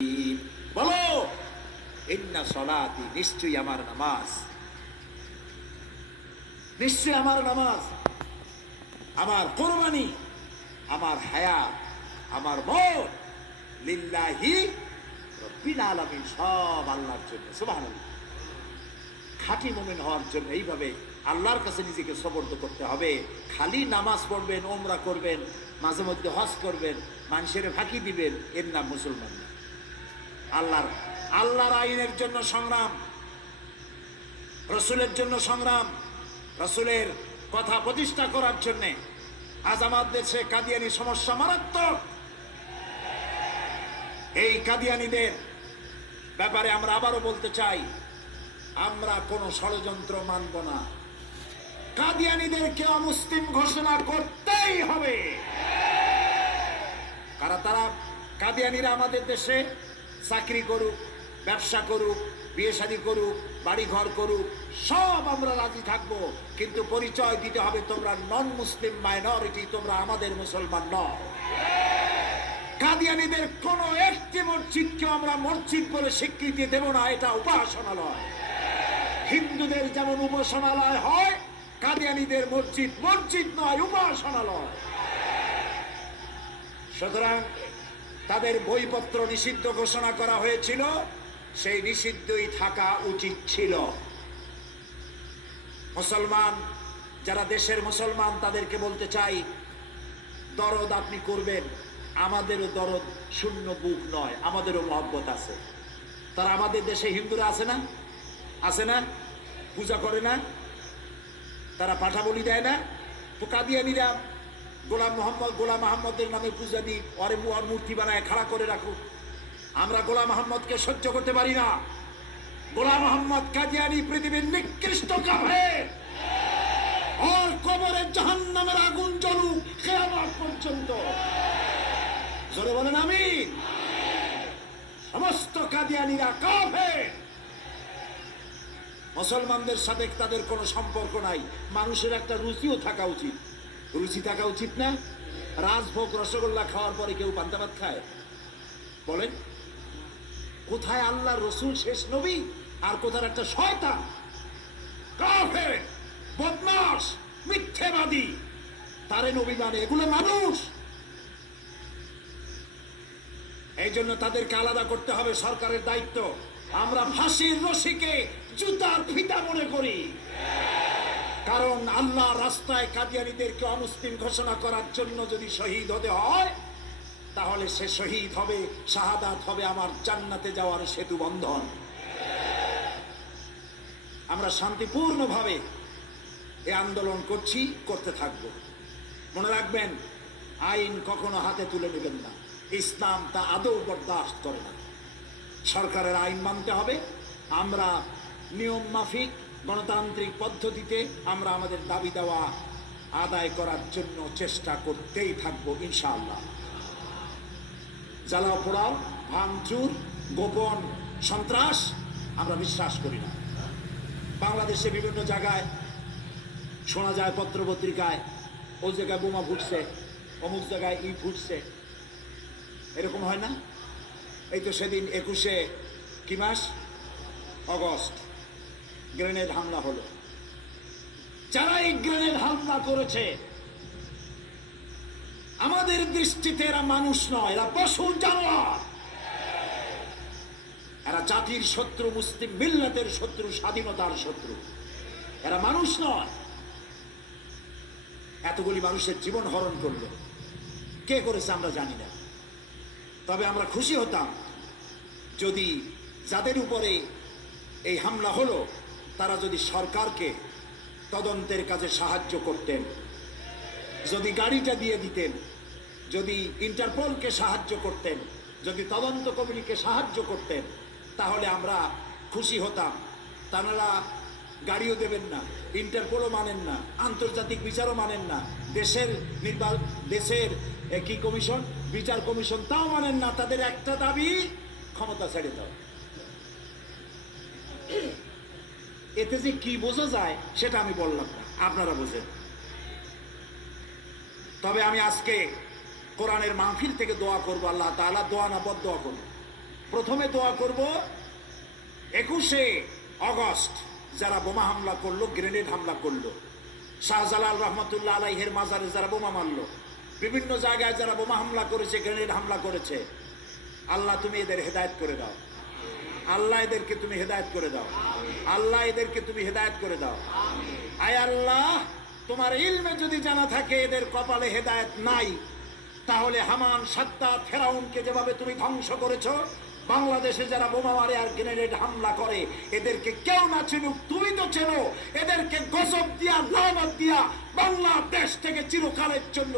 বলো, ইন্না সলাতি, নিশ্চয়ই আমার নামাজ, নিশ্চয়ই আমার নামাজ, আমার কোরবানি, আমার হায়াত, আমার মত, লিল্লাহি রাব্বিল আলামিন, সব আল্লাহর জন্য। সুবহানাল্লাহ। খাঁটি মুমিন হওয়ার জন্য এইভাবে আল্লাহর কাছে নিজেকে সবর্দ করতে হবে। খালি নামাজ পড়বেন, ওমরা করবেন, মাঝে মধ্যে হজ করবেন, মানুষের ফাঁকি দিবেন, এর নাম মুসলমান না। আল্লাহর আইনের জন্য সংগ্রাম, রসুলের জন্য সংগ্রাম, রসুলের কথা প্রতিষ্ঠা করার জন্য। আজ আমাদের দেশে কাদিয়ানি সমস্যা মারাত্মক। এই কাদিয়ানিদের ব্যাপারে আমরা আবারও বলতে চাই, আমরা কোন ষড়যন্ত্র মানব না। কাদিয়ানিদেরকে অমুসলিম ঘোষণা করতেই হবে। তারা কাদিয়ানিরা আমাদের দেশে চাকরি করুক, ব্যবসা করুক, বিয়ে শাদী করুক, বাড়ি ঘর করুক, সব আমরা রাজি থাকবো, কিন্তু পরিচয় দিতে হবে তোমরা নন মুসলিম মাইনরিটি, তোমরা আমাদের মুসলমান নও। কাদিয়ানিদের কোন একটি মসজিদকে আমরা মসজিদ বলে স্বীকৃতি দেব না, এটা উপাসনালয়। হিন্দুদের যেমন উপাসনালয় হয়, কাদিয়ানিদের মসজিদ মসজিদ নয়, উপাসনালয়। সুতরাং তাদের বইপত্র নিষিদ্ধ ঘোষণা করা হয়েছিল, সেই নিষিদ্ধই থাকা উচিত ছিল। মুসলমান যারা দেশের মুসলমান, তাদেরকে বলতে চাই, দরদ আপনি করবেন, আমাদেরও দরদ শূন্য বুক নয়, আমাদেরও মহব্বত আছে। তারা আমাদের দেশে হিন্দুরা আছে না, আছে না, পূজা করে না, তারা পাঠা বলি দেয় না। তো কাদিয়ানিরা গোলাম মোহাম্মদের নামে পূজা দিই, ওর মূর্তি বানায় খাড়া করে রাখুক। আমরা গোলাম মোহাম্মদকে সহ্য করতে পারি না। গোলাম মোহাম্মদ কাদিয়ানি পৃথিবীর নিকৃষ্ট কাফের, ওর কবরে জাহান্নামের আগুন জ্বলুক কিয়ামত পর্যন্ত। জোরে বলেন আমিন। সমস্ত কাদিয়ানিরা কাফের। মুসলমানদের সাথে তাদের কোনো সম্পর্ক নাই। মানুষের একটা রুচিও থাকা উচিত, রুচি থাকা উচিত না? রাজভোগ রসগোল্লা খাওয়ার পরে কেউ পান্তা ভাত খায়? বলেন, কোথায় আল্লাহ রসুল শেষ নবী, আর কোথায় একটা শয়তান, কাফের, বদমাশ, মিথ্যেবাদী, তারে নবী মানে? এগুলো মানুষ। এই জন্য তাদেরকে আলাদা করতে হবে, সরকারের দায়িত্ব। আমরা ফাঁসির রশিকে জুতার ফিতা মনে করি, কারণ আল্লাহ রাস্তায় কাদিয়ানিদেরকে অমুসলিম ঘোষণা করার জন্য যদি শহীদ হতে হয়, তাহলে সে শহীদ হবে, শাহাদাত হবে আমার জান্নাতে যাওয়ার সেতু বন্ধন। আমরা শান্তিপূর্ণভাবে এই আন্দোলন করছি, করতে থাকব। মনে রাখবেন, আইন কখনো হাতে তুলে নেবেন না। ইসলাম তা আদৌ বরদাস্ত করে না। সরকারের আইন মানতে হবে। আমরা নিয়ম মাফিক গণতান্ত্রিক পদ্ধতিতে আমরা আমাদের দাবি দেওয়া আদায় করার জন্য চেষ্টা করতেই থাকবো ইনশাআল্লাহ। জ্বালাও পোড়াও, ভাঙচুর, গোপন সন্ত্রাস আমরা বিশ্বাস করি না। বাংলাদেশে বিভিন্ন জায়গায় শোনা যায়, পত্র পত্রিকায়, ওই জায়গায় বোমা ফুটছে, অমুক জায়গায় ফুটছে, এরকম হয় না? এই তো সেদিন 21শে কি মাস, অগস্ট, গ্রেনেড হামলা হলো। যারা এই গ্রেনেড হামলা করেছে, আমাদের দৃষ্টিতে এরা মানুষ নয়, এরা পশু জানোয়ার। এরা জাতির শত্রু, মুসলিম মিল্লাতের শত্রু, স্বাধীনতার শত্রু। এরা মানুষ নয়। এতগুলি মানুষের জীবন হরণ করলো, কে করেছে আমরা জানি না। তবে আমরা খুশি হতাম যদি যাদের উপরে এই হামলা হলো, তারা যদি সরকারকে তদন্তের কাজে সাহায্য করতেন, যদি গাড়িটা দিয়ে দিতেন, যদি ইন্টারপোলকে সাহায্য করতেন, যদি তদন্ত কমিটিকে সাহায্য করতেন, তাহলে আমরা খুশি হতাম। তারা গাড়িও দেবেন না, ইন্টারপোলও মানেন না, আন্তর্জাতিক বিচারও মানেন না, দেশের কি কমিশন, বিচার কমিশন, তাও মানেন না। তাদের একটা দাবি, ক্ষমতা ছেড়ে দাও। এতে যে কি বোঝা যায় সেটা আমি বললাম না, আপনারা বোঝেন। তবে আমি আজকে কোরআনের মাহফিল থেকে দোয়া করবো, আল্লাহ তাআলা, দোয়া না বদ দোয়া করবো, প্রথমে দোয়া করব 21শে আগস্ট যারা বোমা হামলা করলো, গ্রেনেড হামলা করলো, শাহজালাল রহমতুল্লাহ আলাইহির মাজারে যারা বোমা মারলো, বিভিন্ন জায়গায় যারা বোমা হামলা করেছে, গ্রেনেড হামলা করেছে, আল্লাহ তুমি এদের হেদায়েত করে দাও। আল্লাহ এদেরকে তুমি হেদায়েত করে দাও। আল্লাহ এদেরকে তুমি হেদায়েত করে দাও। আয় আল্লাহ, তোমার ইলমে যদি জানা থাকে এদের কপালে হেদায়েত নাই, তাহলে হামান, সাদ্দাত, ফেরাউনকে যেভাবে তুমি ধ্বংস করেছো, বাংলাদেশে যারা বোমা মারে আর গ্রেনেড হামলা করে এদেরকে কেউ না চিনুক, তুমি তো চেনো, এদেরকে গজব দিয়া, লানত দিয়া বাংলাদেশ থেকে চিরকালের জন্য